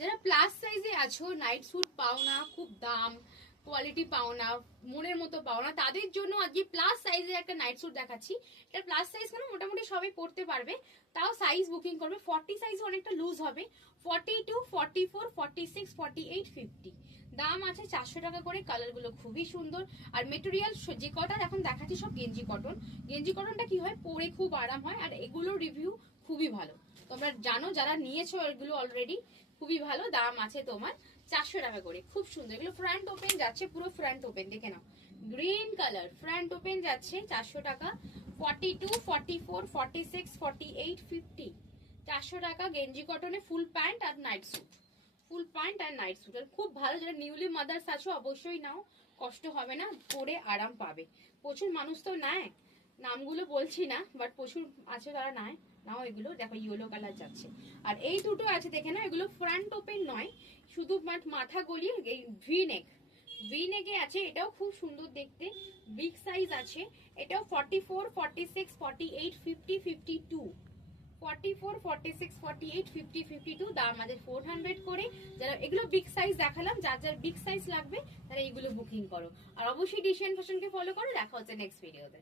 যারা প্লাস সাইজে আছো, নাইট স্যুট পাও না, খুব দাম, কোয়ালিটি পাও না, মনের মতো পাও না, তাদের জন্য আজকে প্লাস সাইজের একটা নাইট স্যুট দেখাচ্ছি। এটা প্লাস সাইজ মানে মোটামুটি সবাই পরতে পারবে, তাও সাইজ বুকিং করবে। 40 সাইজ অনেকটা লুজ হবে, 42, 44, 46, 48, 50। দাম আছে 400 টাকা করে। কালার গুলো খুবই সুন্দর। আর মেটেরিয়াল যে কটন এখন দেখাচ্ছি সব গেঞ্জি কটন। গেঞ্জি কটনটা কি হয়, পরে খুব আরাম হয়। আর এগুলোর রিভিউ খুবই ভালো, তোমরা জানো যারা নিয়েছো এগুলো অলরেডি। খুবই ভালো। দাম আছে তোমার 400 টাকা করে। খুব সুন্দর। এগুলো ফ্রন্ট ওপেন যাচ্ছে, পুরো ফ্রন্ট ওপেন, দেখে নাও। গ্রিন কালার, ফ্রন্ট ওপেন যাচ্ছে 400 টাকা। 42, 44, 46, 48, 50, 400 টাকা। গেঞ্জি কটনে ফুল প্যান্ট আর নাইট স্যুট, ফুল প্যান্ট আর নাইট স্যুট। আর খুব ভালো, যারা নিউলি মাদার্স আছো অবশ্যই নাও, কষ্ট হবে না, পরে আরাম পাবে। প্রচুর মানুষ তো নেয়, নামগুলো বলছি না, বাট প্রচুর আছে তারা নেয়। নাও এগুলো দেখো, ইয়েলো কালার যাচ্ছে। আর এই দুটো আছে দেখে না, এগুলো ফ্রন্ট ওপেন নয়, শুধু মাথা গলিয়ে এই ভি নেক, ভি নেকে আছে। এটাও খুব সুন্দর দেখতে, বিগ সাইজ আছে। এটাও 44, 46, 48, 50, 52, 44, 46, 48, 50, 52। দাম আমাদের 400 করে। যারা এগুলো বিগ সাইজ দেখালাম, যার যার বিগ সাইজ লাগবে তারা এইগুলো বুকিং করো। আর অবশ্যই ডিজাইন ফ্যাশনকে ফলো করো। দেখা হচ্ছে নেক্সট ভিডিওতে।